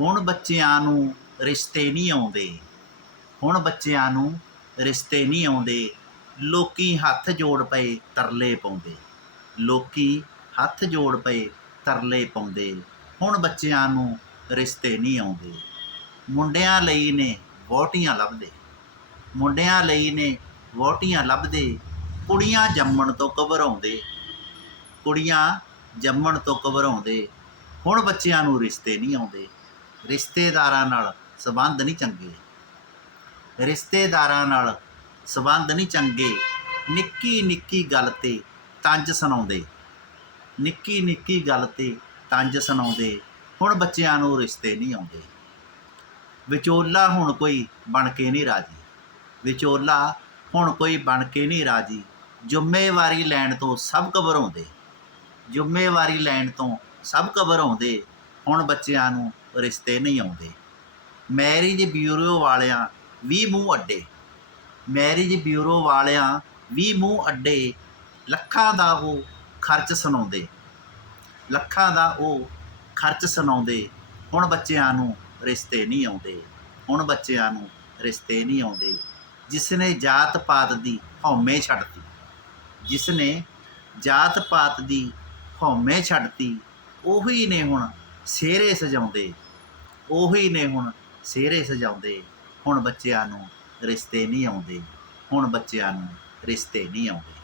ਹੁਣ ਬੱਚਿਆਂ ਨੂੰ ਰਿਸ਼ਤੇ ਨਹੀਂ ਆਉਂਦੇ। ਹੁਣ ਬੱਚਿਆਂ ਨੂੰ ਰਿਸ਼ਤੇ ਨਹੀਂ ਆਉਂਦੇ। ਲੋਕੀ ਹੱਥ ਜੋੜ ਪਏ ਤਰਲੇ ਪਾਉਂਦੇ। ਲੋਕੀ ਹੱਥ ਜੋੜ ਪਏ ਤਰਲੇ ਪਾਉਂਦੇ। ਹੁਣ ਬੱਚਿਆਂ ਨੂੰ ਰਿਸ਼ਤੇ ਨਹੀਂ ਆਉਂਦੇ। ਮੁੰਡਿਆਂ ਲਈ ਨੇ ਵੋਟੀਆਂ ਲੱਭਦੇ। ਮੁੰਡਿਆਂ ਲਈ ਨੇ ਵੋਟੀਆਂ ਲੱਭਦੇ। ਕੁੜੀਆਂ ਜੰਮਣ ਤੋਂ ਘਬਰਾਉਂਦੇ। ਕੁੜੀਆਂ ਜੰਮਣ ਤੋਂ ਘਬਰਾਉਂਦੇ। ਹੁਣ ਬੱਚਿਆਂ ਨੂੰ ਰਿਸ਼ਤੇ ਨਹੀਂ ਆਉਂਦੇ। ਰਿਸ਼ਤੇਦਾਰਾਂ ਨਾਲ ਸਬੰਧ ਨਹੀਂ ਚੰਗੇ। ਰਿਸ਼ਤੇਦਾਰਾਂ ਨਾਲ ਸਬੰਧ ਨਹੀਂ ਚੰਗੇ ਨਿੱਕੀ ਨਿੱਕੀ ਗੱਲ ਤੇ ਤੰਜ ਸੁਣਾਉਂਦੇ। ਨਿੱਕੀ ਨਿੱਕੀ ਗੱਲ ਤੇ ਤੰਜ ਸੁਣਾਉਂਦੇ, ਹੁਣ ਬੱਚਿਆਂ ਨੂੰ ਰਿਸ਼ਤੇ ਨਹੀਂ ਆਉਂਦੇ। ਵਿਚੋਲਾ ਹੁਣ ਕੋਈ ਬਣ ਕੇ ਨਹੀਂ ਰਾਜੀ। ਵਿਚੋਲਾ ਹੁਣ ਕੋਈ ਬਣ ਕੇ ਨਹੀਂ ਰਾਜੀ। ਜ਼ਿੰਮੇਵਾਰੀ ਲੈਣ ਤੋਂ ਸਭ ਘਬਰਾਉਂਦੇ। ਜ਼ਿੰਮੇਵਾਰੀ ਲੈਣ ਤੋਂ ਸਭ ਘਬਰਾਉਂਦੇ। ਹੁਣ ਬੱਚਿਆਂ ਨੂੰ ਰਿਸ਼ਤੇ ਨਹੀਂ ਆਉਂਦੇ। ਮੈਰਿਜ ਬਿਊਰੋ ਵਾਲਿਆਂ ਵੀ ਮੂੰਹ ਅੱਡੇ। ਮੈਰਿਜ ਬਿਊਰੋ ਵਾਲਿਆਂ ਵੀ ਮੂੰਹ ਅੱਡੇ। ਲੱਖਾਂ ਦਾ ਉਹ ਖਰਚ ਸੁਣਾਉਂਦੇ। ਲੱਖਾਂ ਦਾ ਉਹ ਖਰਚ ਸੁਣਾਉਂਦੇ। ਹੁਣ ਬੱਚਿਆਂ ਨੂੰ ਰਿਸ਼ਤੇ ਨਹੀਂ ਆਉਂਦੇ। ਹੁਣ ਬੱਚਿਆਂ ਨੂੰ ਰਿਸ਼ਤੇ ਨਹੀਂ ਆਉਂਦੇ। ਜਿਸ ਨੇ ਜਾਤ ਪਾਤ ਦੀ ਹਉਮੈ ਛੱਡਤੀ। ਜਿਸ ਨੇ ਜਾਤ ਪਾਤ ਦੀ ਹਉਮੈ ਛੱਡਤੀ, ਉਹੀ ਨੇ ਹੁਣ ਸਿਹਰੇ ਸਜਾਉਂਦੇ। ਉਹੀ ਨੇ ਹੁਣ ਸਿਹਰੇ ਸਜਾਉਂਦੇ। ਹੁਣ ਬੱਚਿਆਂ ਨੂੰ ਰਿਸ਼ਤੇ ਨਹੀਂ ਆਉਂਦੇ। ਹੁਣ ਬੱਚਿਆਂ ਨੂੰ ਰਿਸ਼ਤੇ ਨਹੀਂ ਆਉਂਦੇ।